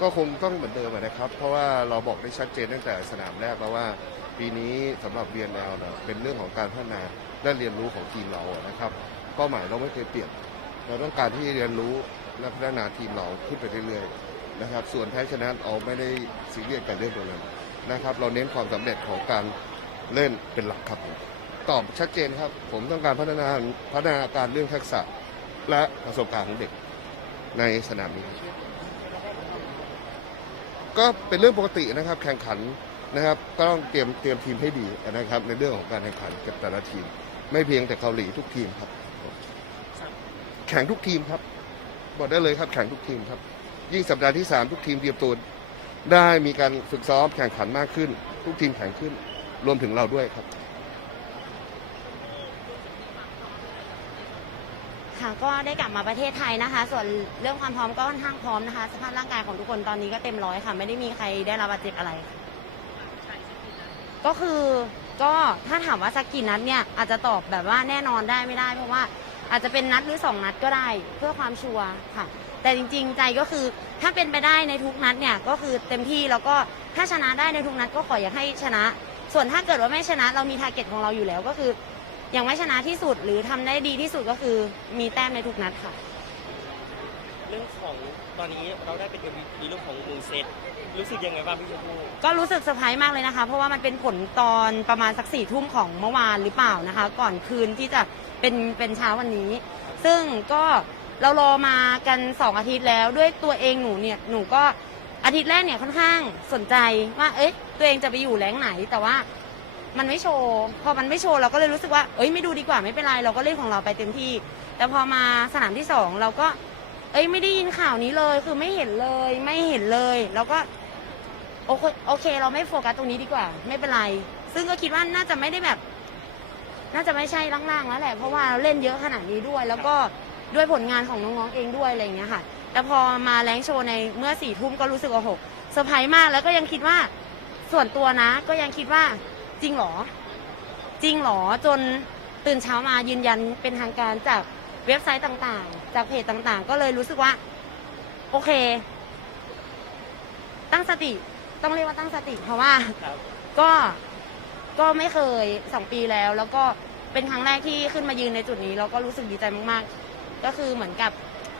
ก็คงต้องเหมือนเดิมอะนะครับ เพราะว่าเราบอกได้ชัดเจนตั้งแต่สนามแรกแล้วว่า ปีนี้สำหรับ VNL นะเป็นเรื่องของการพัฒนาและเรียนรู้ของทีมเรานะครับเป้าหมายเราไม่เคยเปลี่ยนเราต้องการที่เรียนรู้และพัฒนาทีมเราขึ้นไปเรื่อยๆนะครับ ส่วนแพ้ชนะเราไม่ได้ซีเรียสกับเรื่องตรงนั้นนะครับ เราเน้นความสำเร็จของการเล่นเป็นหลักครับผมตอบชัดเจนครับ ผมต้องการพัฒนาพัฒนาการเรื่องทักษะและประสบการณ์ของเด็กในสนามนี้ ก็เป็นเรื่องปกตินะครับ แข่งขันนะครับก็ต้องเตรียมเตรียมทีมให้ดีนะครับ ในเรื่องของการแข่งขันกับแต่ละทีม ไม่เพียงแต่เกาหลีทุกทีมครับ แข่งทุกทีมครับ บอกได้เลยครับแข่งทุกทีมครับ ยิ่งสัปดาห์ที่สามทุกทีมเตรียมตัวได้มีการฝึกซ้อมแข่งขันมากขึ้น ทุกทีมแข่งขึ้น รวมถึงเราด้วยครับ ค่ะก็ได้กลับมาประเทศไทยนะคะ ส่วนเรื่องความพร้อมก็ค่อนข้างพร้อมนะคะ สภาพร่างกายของทุกคนตอนนี้ก็เต็มร้อยค่ะ ไม่ได้มีใครได้รับบาดเจ็บอะไรค่ะก็คือก็ถ้าถามว่าสักกี่นัดเนี่ยอาจจะตอบแบบว่าแน่นอนได้ไม่ได้ เพราะว่าอาจจะเป็นนัดหรือสองนัดก็ได้เพื่อความชัวร์ค่ะ แต่จริง ๆ ใจก็คือถ้าเป็นไปได้ในทุกนัดเนี่ยก็คือเต็มที่แล้วก็ถ้าชนะได้ในทุกนัดก็ขออยากให้ชนะ ส่วนถ้าเกิดว่าไม่ชนะเรามีทาร์เก็ตของเราอยู่แล้วก็คือ ยังไม่ชนะที่สุดหรือทำได้ดีที่สุดก็คือมีแต้มในทุกนัดค่ะ เรื่องของตอนนี้เราได้เป็น MVP เรื่องของมูเซตรู้สึกยังไงบ้างพี่ชมพู่ก็รู้สึกเซอร์ไพรส์มากเลยนะคะ เพราะว่ามันเป็นผลตอนประมาณสักสี่ทุ่มของเมื่อวานหรือเปล่านะคะ ก่อนคืนที่จะเป็นเป็นเช้าวันนี้ ซึ่งก็เรารอมากันสองอาทิตย์แล้วด้วยตัวเองหนูเนี่ยหนูก็อาทิตย์แรกเนี่ยค่อนข้างสนใจว่าเอ๊ะตัวเองจะไปอยู่แรงไหน แต่ว่า มันไม่โชว์พอมันไม่โชว์เราก็เลยรู้สึกว่าเอ้ยไม่ดูดีกว่าไม่เป็นไรเราก็เล่นของเราไปเต็มที่ แต่พอมาสนามที่สองเราก็ เอ้ยไม่ได้ยินข่าวนี้เลย คือไม่เห็นเลยไม่เห็นเลยแล้วก็โอเคโอเค เราไม่โฟกัสตรงนี้ดีกว่า ไม่เป็นไร ซึ่งก็คิดว่าน่าจะไม่ได้แบบ น่าจะไม่ใช่ล่างๆแล้วแหละ เพราะว่าเราเล่นเยอะขนาดนี้ด้วย แล้วก็ด้วยผลงานของน้องๆเองด้วยอะไรอย่างเงี้ยค่ะ แต่พอมาแรงโชว์ในเมื่อสี่ทุ่มก็รู้สึกว่าโหเซอร์ไพรส์มากแล้วก็ยังคิดว่าส่วนตัวนะ ก็ยังคิดว่า จริงเหรอ จริงเหรอจนตื่นเช้ามายืนยันเป็นทางการจากเว็บไซต์ต่างๆ จากเพจต่างๆ ก็เลยรู้สึกว่า โอเค ตั้งสติ ต้องเรียกว่าตั้งสติ เพราะว่าครับก็ก็ไม่เคยสองปีแล้ว แล้วก็เป็นครั้งแรกที่ขึ้นมายืนในจุดนี้ แล้วก็รู้สึกดีใจมากๆ ก็คือเหมือนกับ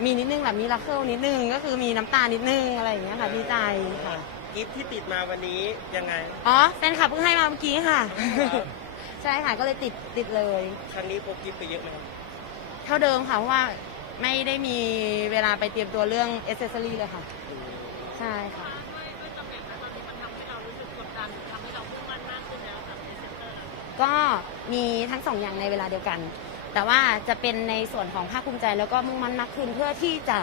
มีนิดนึงแบบมีรักเคิลนิดนึง ก็คือมีน้ำตานิดนึงอะไรอย่างเงี้ยค่ะ ดีใจค่ะ กิฟต์ที่ติดมาวันนี้ยังไง อ๋อแฟนคลับเพิ่งให้มาเมื่อกี้ค่ะครับใช่ค่ะก็เลยติดติดเลย ครั้งนี้พกกิฟต์ไปเยอะไหมครับเท่าเดิมค่ะเพราะว่าไม่ได้มีเวลาไปเตรียมตัวเรื่องเอเซอรี่เลยค่ะ ใช่ค่ะ ก็มีทั้งสองอย่างในเวลาเดียวกัน แต่ว่าจะเป็นในส่วนของภาคภูมิใจแล้วก็มุ่งมั่นมากขึ้นเพื่อที่จะ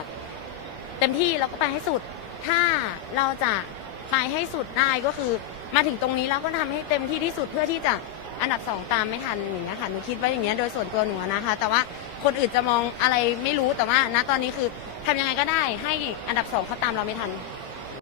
เต็มที่แล้วก็ไปให้สุด ถ้าเราจะ ไปให้สุดได้ก็คือ มาถึงตรงนี้แล้วก็ทำให้เต็มที่ที่สุดเพื่อที่จะอันดับสองตามไม่ทันอย่างเงี้ยค่ะหนูคิดว่าอย่างเงี้ยโดยส่วนตัวหนูนะคะ แต่ว่าคนอื่นจะมองอะไรไม่รู้แต่ว่าณตอนนี้คือทำยังไงก็ได้ให้อันดับสองเขาตามเราไม่ทัน